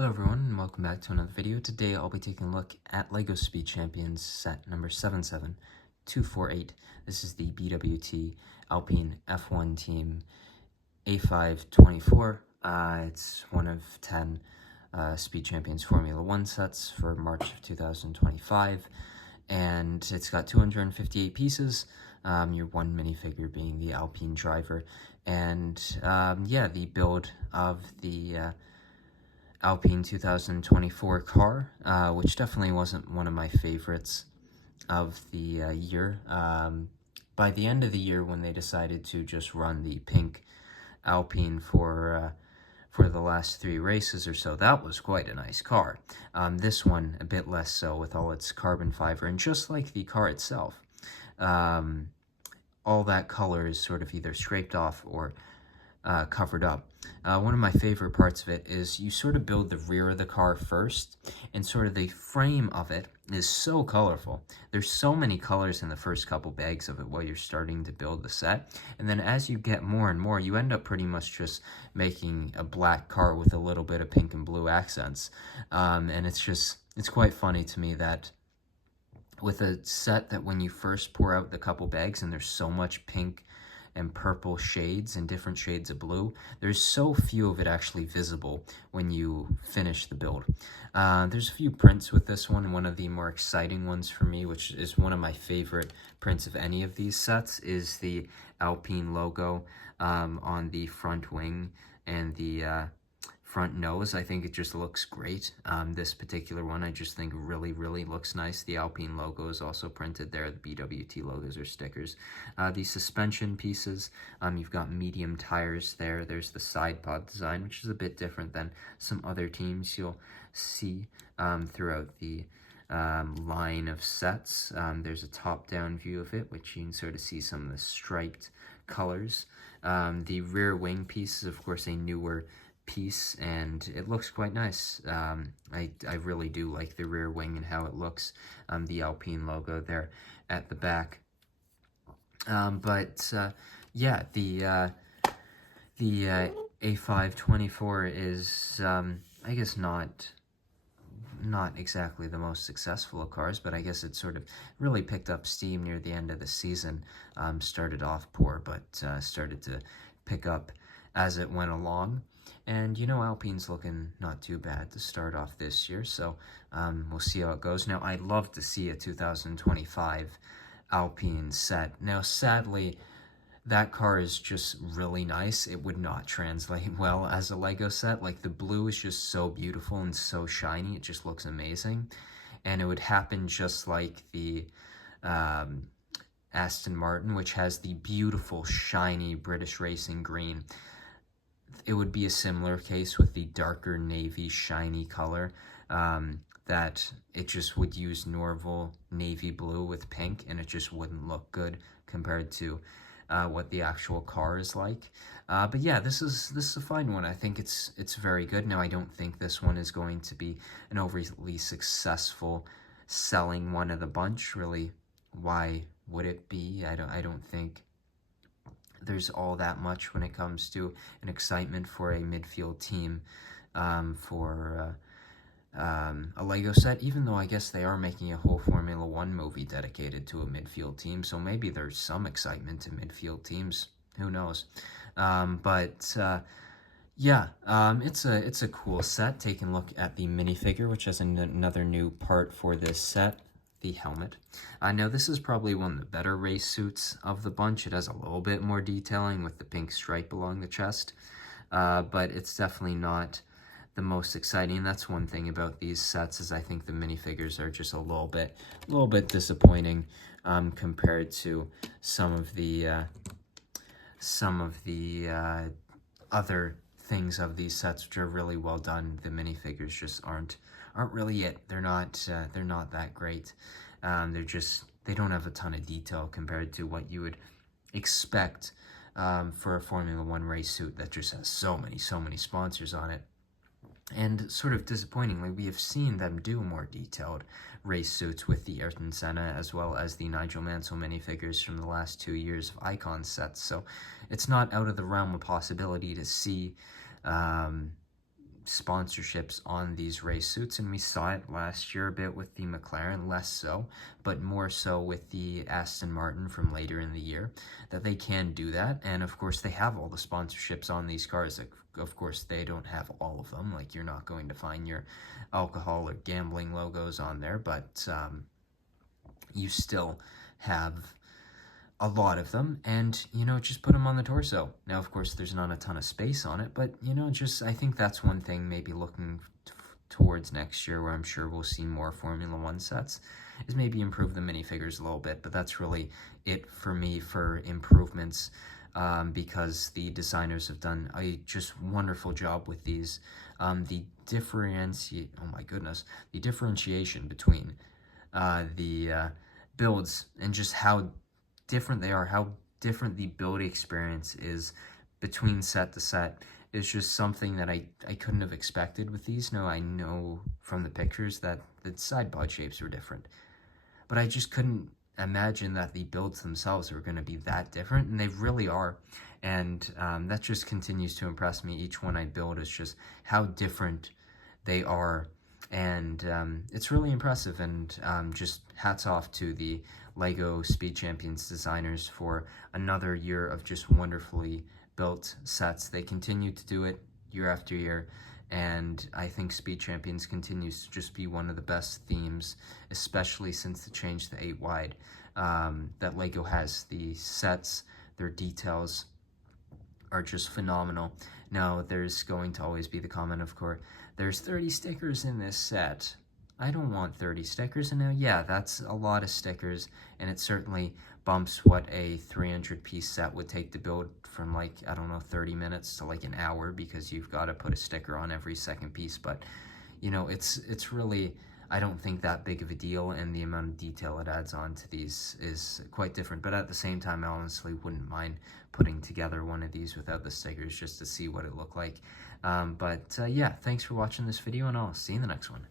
Hello everyone and welcome back to another video. Today I'll be taking a look at LEGO Speed Champions set number 77248. This is the BWT Alpine F1 team A524. It's one of 10 Speed Champions Formula 1 sets for March of 2025. And it's got 258 pieces, your one minifigure being the Alpine driver. And yeah, the build of the Alpine 2024 car, which definitely wasn't one of my favorites of the year. By the end of the year, when they decided to just run the pink Alpine for the last 3 races or so, that was quite a nice car. This one, a bit less so, with all its carbon fiber, and just like the car itself, all that color is sort of either scraped off or covered up. One of my favorite parts of it is you sort of build the rear of the car first, and sort of the frame of it is so colorful. There's so many colors in the first couple bags of it while you're starting to build the set, and then as you get more and more, you end up pretty much just making a black car with a little bit of pink and blue accents. And it's quite funny to me that with a set that when you first pour out the couple bags and there's so much pink and purple shades and different shades of blue, there's so few of it actually visible when you finish the build. There's a few prints with this one. One of the more exciting ones for me, which is one of my favorite prints of any of these sets, is the Alpine logo on the front wing and the front nose. I think it just looks great. This particular one I just think really looks nice. The Alpine logo is also printed there. The BWT logos are stickers. The suspension pieces, you've got medium tires there. There's the side pod design, which is a bit different than some other teams you'll see throughout the line of sets. There's a top-down view of it, which you can sort of see some of the striped colors. The rear wing piece is, of course, a newer piece, and it looks quite nice. I really do like the rear wing and how it looks. The Alpine logo there at the back. Yeah, the A524 is, I guess, not exactly the most successful of cars, but I guess it sort of really picked up steam near the end of the season. Started off poor, but started to pick up as it went along. And, you know, Alpine's looking not too bad to start off this year, so we'll see how it goes. Now, I'd love to see a 2025 Alpine set. Now, sadly, that car is just really nice. It would not translate well as a LEGO set. Like, the blue is just so beautiful and so shiny. It just looks amazing. And it would happen just like the Aston Martin, which has the beautiful, shiny British Racing green. It would be a similar case with the darker navy shiny color, that it just would use Norval navy blue with pink, and it just wouldn't look good compared to what the actual car is like. But yeah, this is a fine one. I think it's very good. Now, I don't think this one is going to be an overly successful selling one of the bunch. Really, why would it be? I don't think there's all that much when it comes to an excitement for a midfield team for a LEGO set, even though I guess they are making a whole Formula 1 movie dedicated to a midfield team, so maybe there's some excitement to midfield teams. Who knows? Yeah, it's a cool set. Taking a look at the minifigure, which has another new part for this set, the helmet. Now, this is probably one of the better race suits of the bunch. It has a little bit more detailing with the pink stripe along the chest, but it's definitely not the most exciting. That's one thing about these sets, is I think the minifigures are just a little bit disappointing compared to some of the other things of these sets, which are really well done. The minifigures just aren't really it. They're not that great. They don't have a ton of detail compared to what you would expect for a Formula 1 race suit that just has so many sponsors on it. And sort of disappointingly, we have seen them do more detailed race suits with the Ayrton Senna as well as the Nigel Mansell minifigures from the last 2 years of Icon sets. So it's not out of the realm of possibility to see sponsorships on these race suits, and we saw it last year a bit with the McLaren, less so, but more so with the Aston Martin from later in the year, that they can do that. And of course they have all the sponsorships on these cars. Like, of course they don't have all of them, like you're not going to find your alcohol or gambling logos on there, but you still have a lot of them, and, you know, just put them on the torso. Now, of course, there's not a ton of space on it, but, you know, just, I think that's one thing maybe looking towards next year, where I'm sure we'll see more Formula 1 sets, is maybe improve the minifigures a little bit. But that's really it for me for improvements, because the designers have done a just wonderful job with these. The differentiation between the builds, and just how different they are, how different the build experience is between set to set, is just something that I couldn't have expected with these. No, I know from the pictures that the side pod shapes were different, but I just couldn't imagine that the builds themselves were going to be that different, and they really are. And that just continues to impress me. Each one I build is just how different they are, and it's really impressive. And just hats off to the LEGO Speed Champions designers for another year of just wonderfully built sets. They continue to do it year after year, and I think Speed Champions continues to just be one of the best themes, especially since the change to 8 wide, that LEGO has. The sets, their details are just phenomenal. Now, there's going to always be the comment, of course, there's 30 stickers in this set. I don't want 30 stickers. And now, yeah, that's a lot of stickers, and it certainly bumps what a 300-piece set would take to build from, like, I don't know, 30 minutes to like an hour, because you've got to put a sticker on every second piece. But, you know, it's really, I don't think that big of a deal, and the amount of detail it adds on to these is quite different. But at the same time, I honestly wouldn't mind putting together one of these without the stickers, just to see what it looked like. Yeah, thanks for watching this video, and I'll see you in the next one.